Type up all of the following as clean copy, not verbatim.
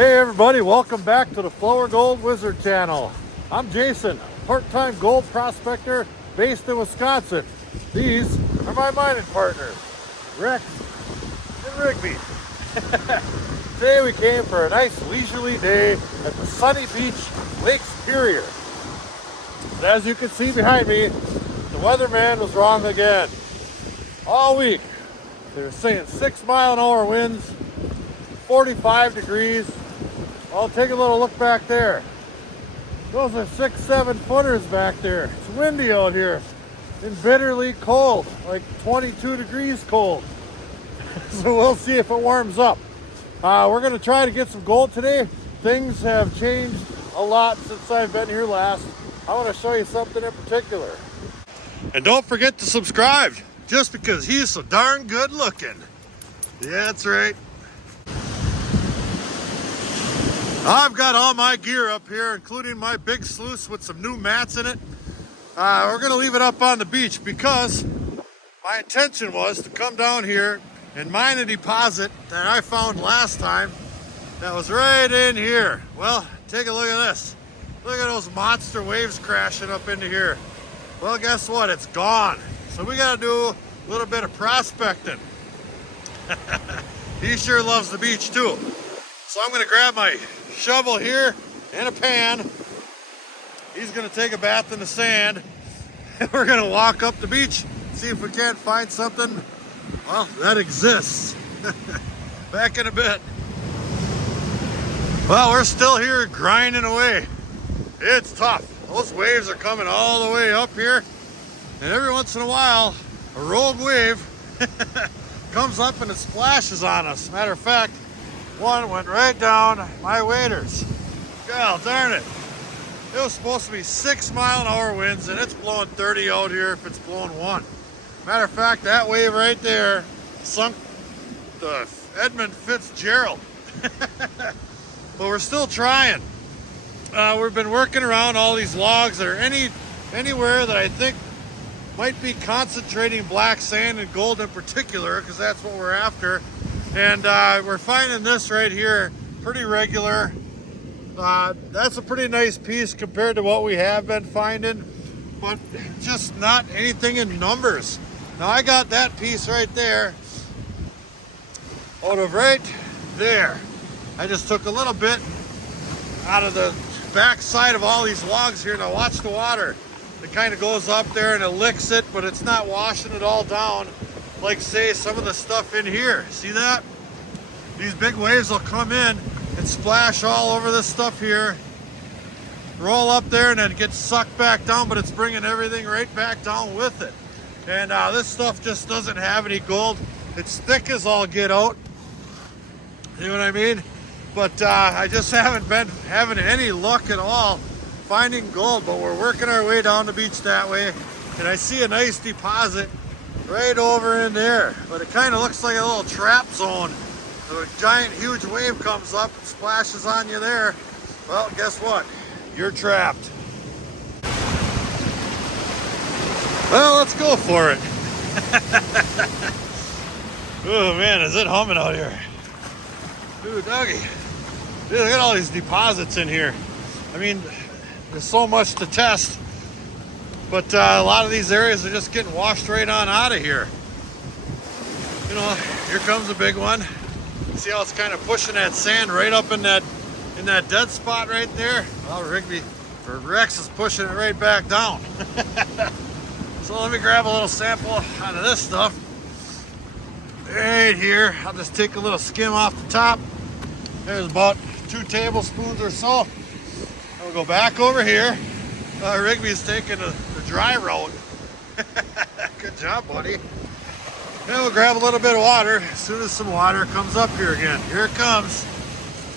Hey everybody, welcome back to the Flourgoldwizards channel. I'm Jason, part-time gold prospector based in Wisconsin. These are my mining partners, Rex and Rigby. Today we came for a nice leisurely day at the sunny beach, Lake Superior. But as you can see behind me, the weatherman was wrong again. All week, they were saying 6-mile-an-hour winds, 45 degrees. Well, take a little look back there. Those are 6-7 footers back there. It's windy out here and bitterly cold, like 22 degrees cold. So we'll see if it warms up. We're going to try to get some gold today. Things have changed a lot since I've been here last. I want to show you something in particular. And don't forget to subscribe, just because he's so darn good looking. Yeah, that's right. I've got all my gear up here, including my big sluice with some new mats in it. We're going to leave it up on the beach because my intention was to come down here and mine a deposit that I found last time that was right in here. Well, take a look at this. Look at those monster waves crashing up into here. Well, guess what? It's gone. So we got to do a little bit of prospecting. He sure loves the beach too. So I'm going to grab my shovel here and a pan. He's going to take a bath in the sand. And we're going to walk up the beach, see if we can't find something, well, that exists. Back in a bit. Well, we're still here grinding away. It's tough. Those waves are coming all the way up here. And every once in a while, a rogue wave comes up and it splashes on us. Matter of fact, one went right down my waders. God darn it. It was supposed to be 6-mile-an-hour winds and it's blowing 30 out here if it's blowing 1. Matter of fact, that wave right there sunk the Edmund Fitzgerald. But we're still trying. We've been working around all these logs that are anywhere that I think might be concentrating black sand and gold in particular, because that's what we're after. And we're finding this right here pretty regular. That's a pretty nice piece compared to what we have been finding, but just not anything in numbers. Now I got that piece right there out of right there. I just took a little bit out of the back side of all these logs here. Now watch the water. It kind of goes up there and it licks it, but it's not washing it all down like, say, some of the stuff in here. See that? These big waves will come in and splash all over this stuff here, roll up there, and then get sucked back down, but it's bringing everything right back down with it. And this stuff just doesn't have any gold. It's thick as all get out. You know what I mean? But I just haven't been having any luck at all finding gold, but we're working our way down the beach that way. And I see a nice deposit right over in there, but it kind of looks like a little trap zone. A giant, huge wave comes up and splashes on you there. Well, guess what? You're trapped. Well, let's go for it. Oh man, is it humming out here? Ooh, doggy. Dude, look at all these deposits in here. I mean, there's so much to test, but a lot of these areas are just getting washed right on out of here. You know, here comes a big one. See how it's kind of pushing that sand right up in that dead spot right there? Well, Rigby, or Rex is pushing it right back down. So let me grab a little sample out of this stuff. Right here, I'll just take a little skim off the top. There's about 2 tablespoons or so. And we'll go back over here. Rigby's taking the dry route. Good job, buddy. Then we'll grab a little bit of water as soon as some water comes up here again. Here it comes.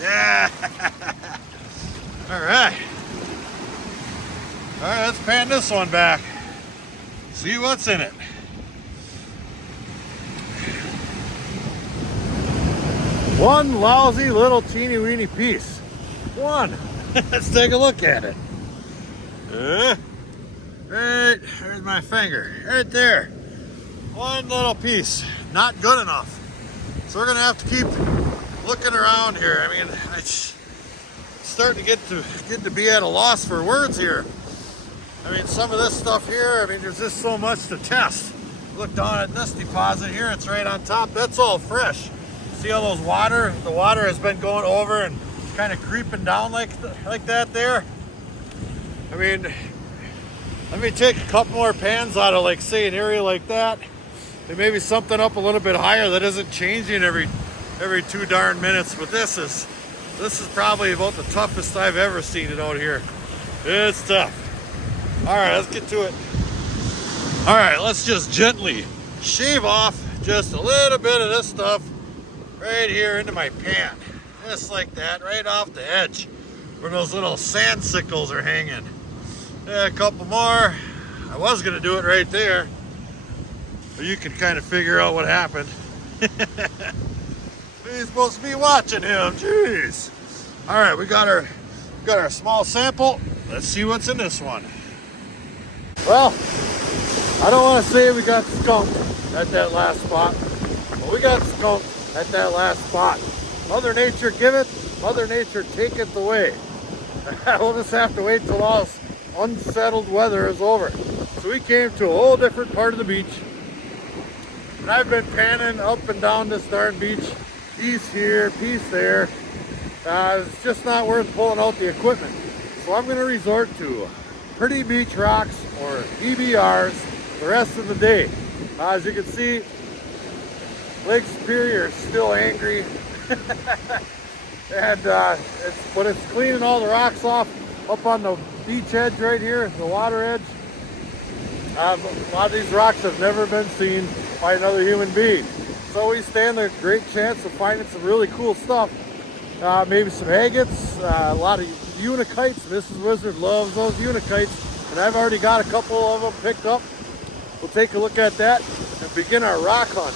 Yeah. All right. All right, let's pan this one back. See what's in it. One lousy little teeny weeny piece. One. Let's take a look at it. Right, there's my finger. Right there. One little piece. Not good enough. So we're gonna have to keep looking around here, I mean, it's starting to get to be at a loss for words here. I mean, some of this stuff here, I mean, there's just so much to test. Look down at this deposit here, it's right on top. That's all fresh. See how the water has been going over and kind of creeping down like that there? I mean, let me take a couple more pans out of, like, say, an area like that. And maybe something up a little bit higher that isn't changing every 2 darn minutes. But this is probably about the toughest I've ever seen it out here. It's tough. All right, let's get to it. All right, let's just gently shave off just a little bit of this stuff right here into my pan. Just like that, right off the edge where those little sand sickles are hanging. Yeah, a couple more. I was gonna do it right there, but you can kind of figure out what happened. He's supposed to be watching him, jeez. All right, we got our small sample. Let's see what's in this one. Well, I don't want to say we got skunked at that last spot, but we got skunked at that last spot. Mother Nature giveth, Mother Nature taketh away. We'll just have to wait till all this unsettled weather is over. So we came to a whole different part of the beach, and I've been panning up and down this darn beach, piece here, piece there. It's just not worth pulling out the equipment. So I'm going to resort to pretty beach rocks or EBRs the rest of the day. As you can see, Lake Superior is still angry. And it's cleaning all the rocks off up on the beach edge right here, the water edge. A lot of these rocks have never been seen by another human being. So we stand a great chance of finding some really cool stuff. Maybe some agates, a lot of unikites. Mrs. Wizard loves those unikites, and I've already got a couple of them picked up. We'll take a look at that and begin our rock hunt.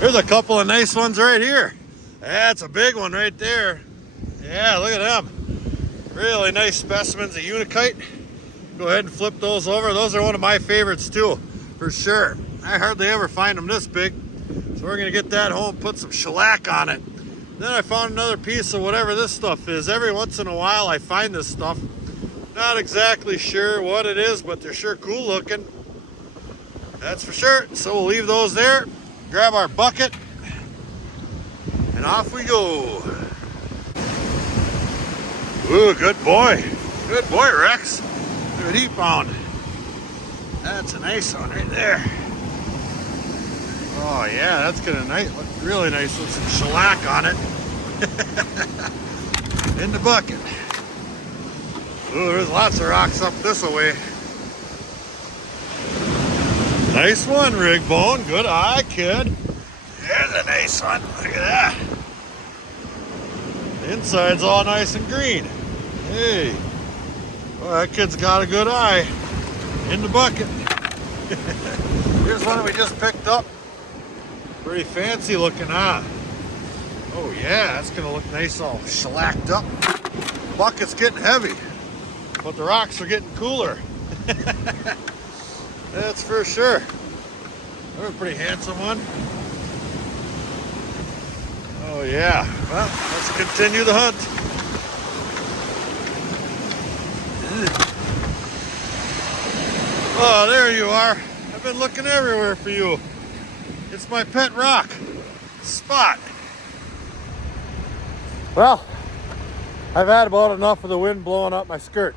Here's a couple of nice ones right here. That's a big one right there. Yeah, look at them. Really nice specimens of unikite. Go ahead and flip those over. Those are one of my favorites too, for sure. I hardly ever find them this big. So we're gonna get that home, put some shellac on it. Then I found another piece of whatever this stuff is. Every once in a while I find this stuff. Not exactly sure what it is, but they're sure cool looking. That's for sure. So we'll leave those there, grab our bucket, and off we go. Ooh, good boy. Good boy, Rex. Look what he found. That's a nice one right there. Oh yeah, that's gonna look really nice with some shellac on it. In the bucket. Ooh, there's lots of rocks up this way. Nice one, Rigbone. Good eye, kid. There's a nice one. Look at that. The inside's all nice and green. Hey. Well, that kid's got a good eye. In the bucket. Here's one we just picked up. Pretty fancy looking, huh? Oh yeah, that's gonna look nice all shellacked up. Bucket's getting heavy, but the rocks are getting cooler. That's for sure. That was a pretty handsome one. Oh yeah, well, let's continue the hunt. Oh, there you are. I've been looking everywhere for you. It's my pet rock, Spot. Well, I've had about enough of the wind blowing up my skirt.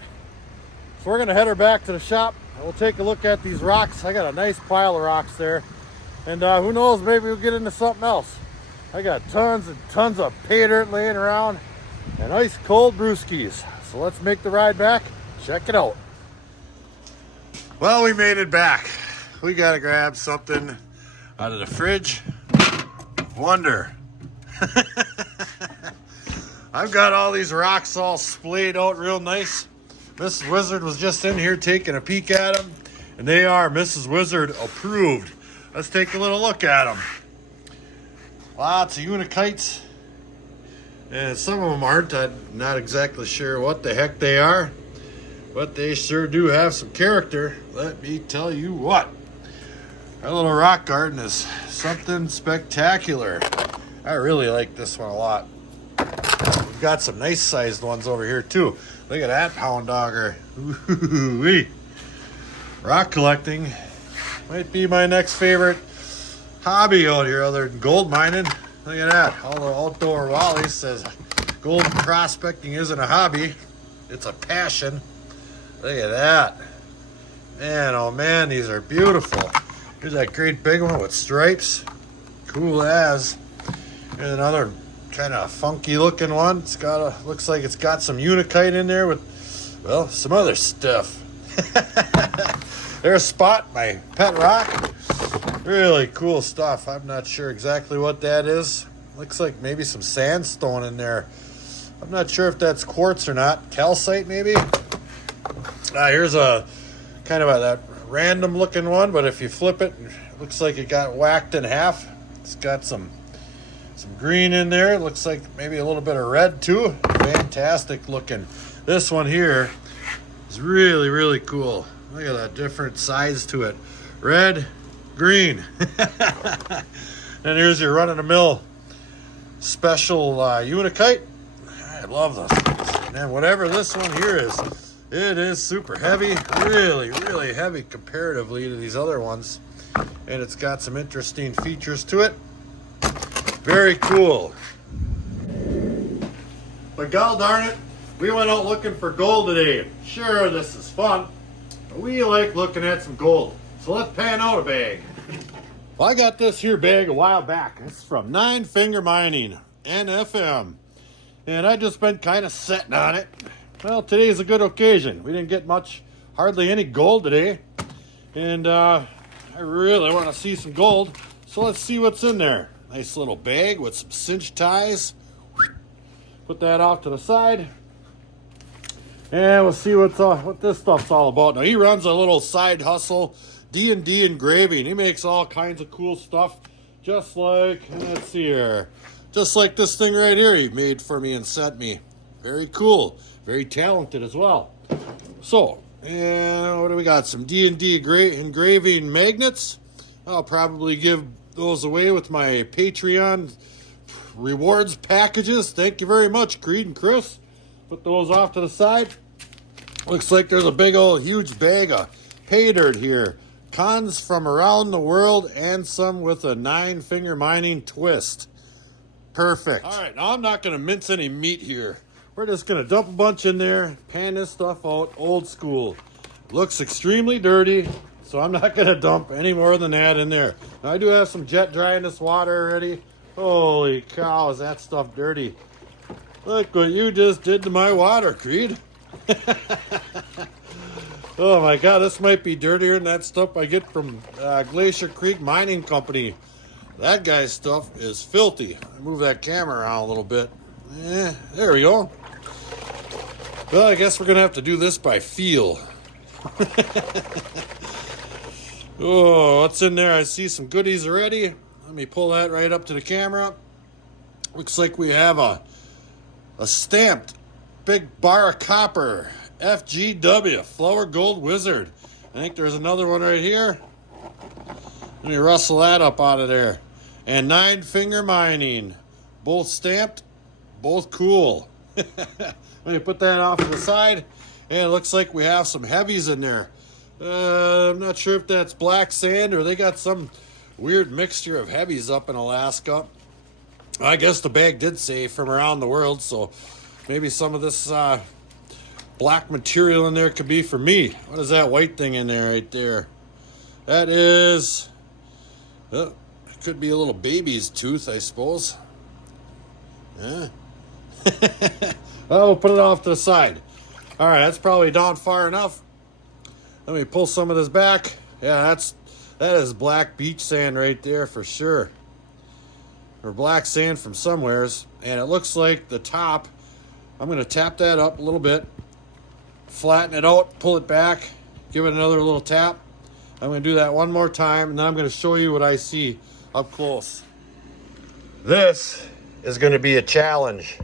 So we're gonna head her back to the shop and we'll take a look at these rocks. I got a nice pile of rocks there. And who knows, maybe we'll get into something else. I got tons and tons of pay dirt laying around and ice cold brewskis. So let's make the ride back, check it out. Well, we made it back. We gotta grab something out of the fridge. Wonder. I've got all these rocks all splayed out real nice. Mrs. Wizard was just in here taking a peek at them, and they are Mrs. Wizard approved. Let's take a little look at them. Lots of unikites, and some of them aren't. I'm not exactly sure what the heck they are, but they sure do have some character. Let me tell you what. Our little rock garden is something spectacular. I really like this one a lot. We've got some nice sized ones over here too. Look at that pound dogger. Ooh-wee. Rock collecting might be my next favorite hobby out here other than gold mining. Look at that. All the outdoor Wally says gold prospecting isn't a hobby, it's a passion. Look at that. Man, oh man, these are beautiful. Here's that great big one with stripes. Cool as. Here's another kind of funky looking one. It's got a, looks like it's got some unakite in there with, well, some other stuff. There's Spot, my pet rock. Really cool stuff. I'm not sure exactly what that is. Looks like maybe some sandstone in there. I'm not sure if that's quartz or not. Calcite maybe? Here's a kind of that random looking one, but if you flip it, it looks like it got whacked in half. It's got some green in there. It looks like maybe a little bit of red too. Fantastic looking. This one here is really, really cool. Look at that different size to it. Red, green. And here's your run-of-the-mill special unakite. I love those things. And then whatever this one here is, it is super heavy. Really, really heavy comparatively to these other ones. And it's got some interesting features to it. Very cool. But god darn it, we went out looking for gold today. Sure, this is fun, but we like looking at some gold. So let's pan out a bag. Well, I got this here bag a while back. It's from 9 Finger Mining, NFM. And I just been kind of sitting on it. Well, today's a good occasion. We didn't get much, hardly any gold today. And I really want to see some gold. So let's see what's in there. Nice little bag with some cinch ties. Put that off to the side. And we'll see what this stuff's all about. Now, he runs a little side hustle, D&D engraving. He makes all kinds of cool stuff. Just like, let's see here. Just like this thing right here he made for me and sent me. Very cool. Very talented as well. So, and what do we got? Some D&D engraving magnets. I'll probably give those away with my Patreon rewards packages. Thank you very much, Creed and Chris. Put those off to the side. Looks like there's a big old huge bag of pay dirt here. Cons from around the world and some with a 9 Finger Mining twist. Perfect. All right, now I'm not going to mince any meat here. We're just going to dump a bunch in there, pan this stuff out old school. Looks extremely dirty, so I'm not going to dump any more than that in there. Now, I do have some jet dry in this water already. Holy cow, is that stuff dirty. Look what you just did to my water, Creed. Oh my god, this might be dirtier than that stuff I get from Glacier Creek Mining Company. That guy's stuff is filthy. I move that camera around a little bit. There we go. Well, I guess we're going to have to do this by feel. Oh, what's in there? I see some goodies already. Let me pull that right up to the camera. Looks like we have a stamped big bar of copper. FGW, Flourgoldwizards. I think there's another one right here. Let me rustle that up out of there. And 9 Finger Mining. Both stamped, both cool. Let me put that off to the side. And it looks like we have some heavies in there. I'm not sure if that's black sand or they got some weird mixture of heavies up in Alaska. I guess the bag did say from around the world, so maybe some of this black material in there could be for me. What is that white thing in there right there? That is, it could be a little baby's tooth, I suppose. Yeah. Well, we'll put it off to the side. All right, that's probably down far enough. Let me pull some of this back. Yeah, that is black beach sand right there for sure. Or black sand from somewheres. And it looks like the top, I'm going to tap that up a little bit, flatten it out, pull it back, give it another little tap. I'm going to do that one more time, and then I'm going to show you what I see up close. This is going to be a challenge.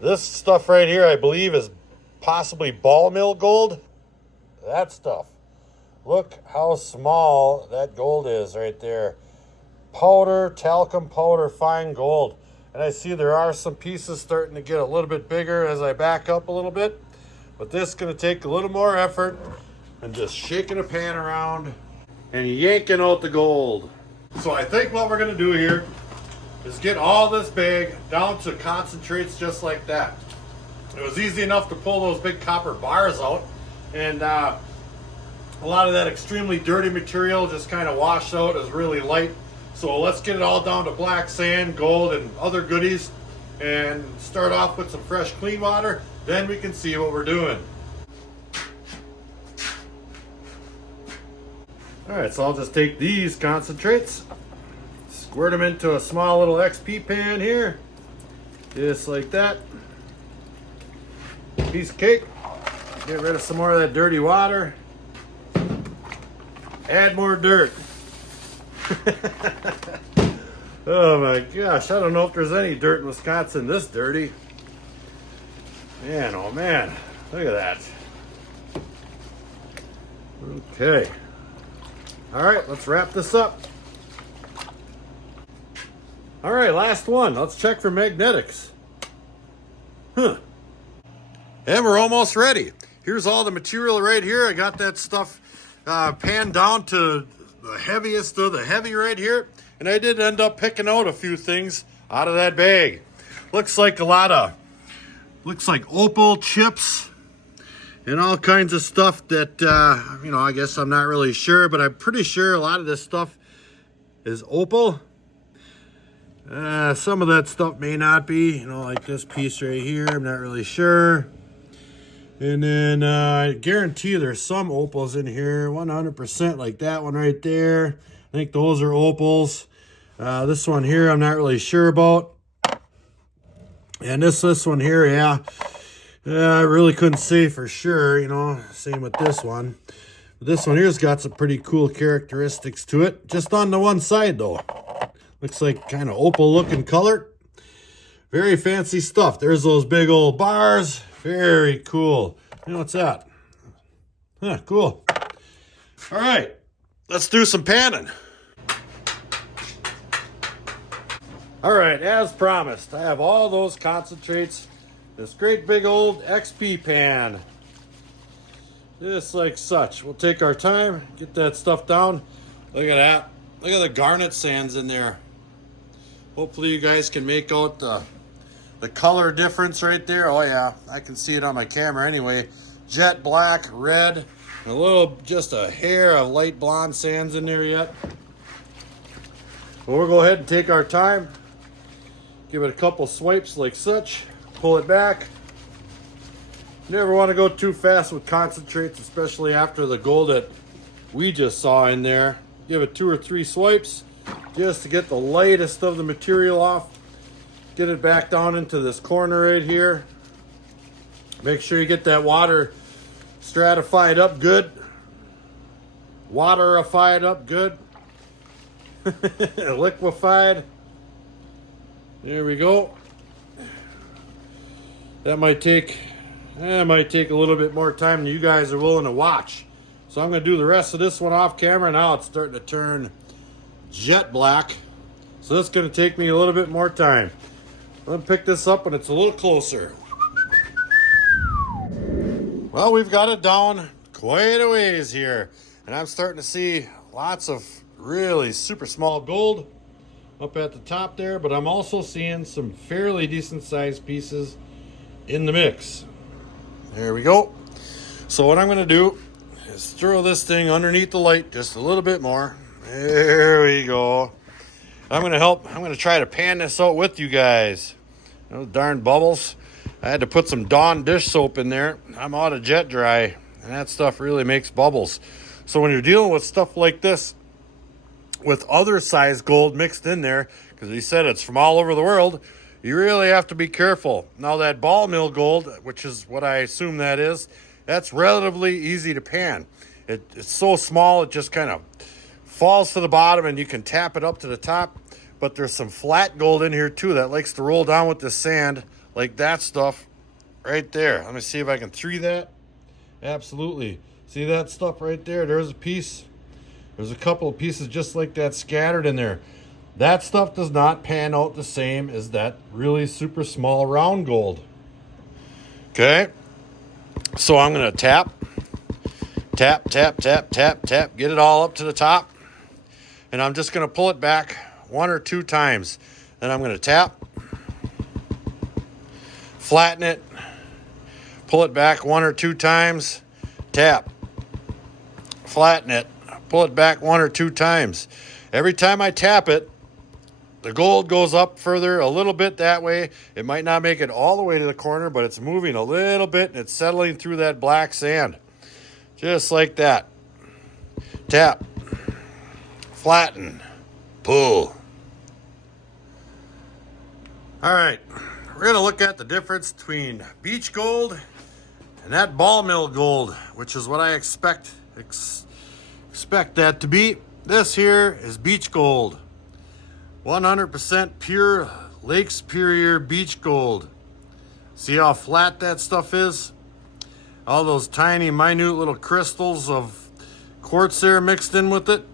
This stuff right here, I believe, is possibly ball mill gold. That stuff. Look how small that gold is right there. powder, talcum powder, fine gold. And I see there are some pieces starting to get a little bit bigger as I back up a little bit. But this is going to take a little more effort than just shaking a pan around and yanking out the gold. So I think what we're going to do here is get all this bag down to concentrates just like that. It was easy enough to pull those big copper bars out, and a lot of that extremely dirty material just kind of washed out as really light. So let's get it all down to black sand, gold, and other goodies, and start off with some fresh clean water. Then we can see what we're doing. All right, so I'll just take these concentrates, squirt them into a small little XP pan here, just like that. Piece of cake. Get rid of some more of that dirty water. Add more dirt. Oh my gosh, I don't know if there's any dirt in Wisconsin this dirty. Man, oh man, look at that. Okay. All right, let's wrap this up. All right, last one. Let's check for magnetics. And we're almost ready. Here's all the material right here. I got that stuff panned down to the heaviest of the heavy right here. And I did end up picking out a few things out of that bag. Looks like opal chips and all kinds of stuff that, I guess I'm not really sure, but I'm pretty sure a lot of this stuff is opal. Some of that stuff may not be, like this piece right here, I'm not really sure. And then I guarantee there's some opals in here, 100%, like that one right there. I think those are opals. This one here, I'm not really sure about. And this one here, yeah, I really couldn't say for sure, same with this one. But this one here's got some pretty cool characteristics to it, just on the one side though. Looks like kind of opal looking color. Very fancy stuff. There's those big old bars. Very cool. What's that? Huh, cool. All right, let's do some panning. All right, as promised, I have all those concentrates. This great big old XP pan. Just like such. We'll take our time, get that stuff down. Look at that. Look at the garnet sands in there. Hopefully you guys can make out the color difference right there. Oh yeah, I can see it on my camera anyway. Jet black, red, just a hair of light blonde sands in there yet. But we'll go ahead and take our time. Give it a couple swipes like such. Pull it back. Never want to go too fast with concentrates, especially after the gold that we just saw in there. Give it 2 or 3 swipes just to get the lightest of the material off. Get it back down into this corner right here. Make sure you get that water stratified up good. Waterified up good. Liquefied. There we go. That might take a little bit more time than you guys are willing to watch. So I'm going to do the rest of this one off camera. Now it's starting to turn jet black. So that's going to take me a little bit more time. Let me pick this up when it's a little closer. Well, we've got it down quite a ways here. And I'm starting to see lots of really super small gold up at the top there. But I'm also seeing some fairly decent sized pieces in the mix. There we go. So what I'm going to do is throw this thing underneath the light just a little bit more. There we go. I'm going to try to pan this out with you guys. Those darn bubbles. I had to put some Dawn dish soap in there. I'm out of jet dry, and that stuff really makes bubbles. So when you're dealing with stuff like this, with other size gold mixed in there, because he said it's from all over the world, you really have to be careful. Now that ball mill gold, which is what I assume that is, that's relatively easy to pan. It's so small, it just kind of falls to the bottom and you can tap it up to the top. But there's some flat gold in here too that likes to roll down with the sand, like that stuff right there. Let me see if I can 3 that. Absolutely. See that stuff right there? There's a piece. There's a couple of pieces just like that scattered in there. That stuff does not pan out the same as that really super small round gold. Okay, so I'm gonna tap, tap, tap, tap, tap, tap, get it all up to the top. And I'm just gonna pull it back 1 or 2 times. Then I'm gonna tap, flatten it, pull it back 1 or 2 times, tap, flatten it, pull it back 1 or 2 times. Every time I tap it, the gold goes up further a little bit that way. It might not make it all the way to the corner, but it's moving a little bit and it's settling through that black sand. Just like that. Tap, flatten, pull. All right, we're gonna look at the difference between beach gold and that ball mill gold, which is what I expect that to be. This here is beach gold. 100% pure Lake Superior beach gold. See how flat that stuff is? All those tiny, minute little crystals of quartz there mixed in with it.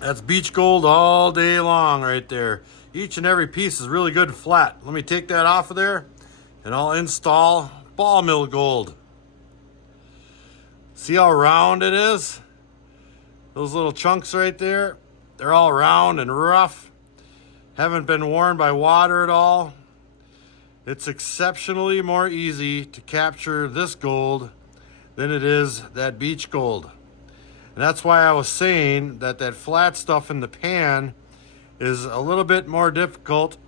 That's beach gold all day long right there. Each and every piece is really good and flat. Let me take that off of there and I'll install ball mill gold. See how round it is? Those little chunks right there, they're all round and rough. Haven't been worn by water at all. It's exceptionally more easy to capture this gold than it is that beach gold. And that's why I was saying that that flat stuff in the pan is a little bit more difficult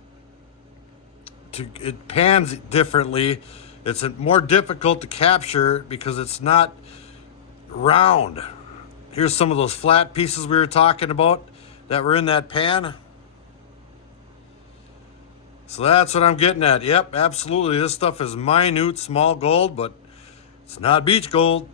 it pans differently. It's more difficult to capture because it's not round. Here's some of those flat pieces we were talking about that were in that pan. So that's what I'm getting at. Yep, absolutely. This stuff is minute, small gold, but it's not beach gold.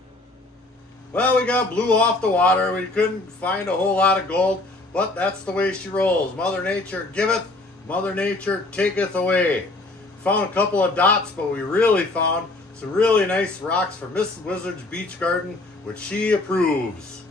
Well, we got blew off the water. We couldn't find a whole lot of gold, but that's the way she rolls. Mother Nature giveth, Mother Nature taketh away. Found a couple of dots, but we really found some really nice rocks for Mrs. Wizard's beach garden, which she approves.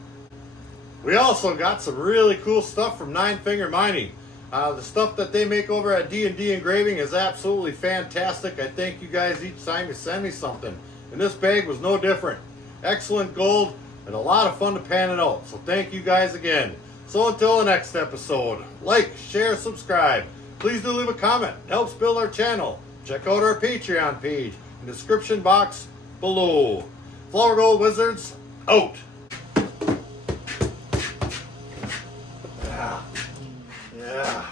We also got some really cool stuff from Nine Finger Mining. The stuff that they make over at D&D Engraving is absolutely fantastic. I thank you guys each time you send me something. And this bag was no different. Excellent gold and a lot of fun to pan it out. So thank you guys again. So until the next episode, like, share, subscribe. Please do leave a comment. It helps build our channel. Check out our Patreon page in the description box below. Flourgoldwizards out. Yeah.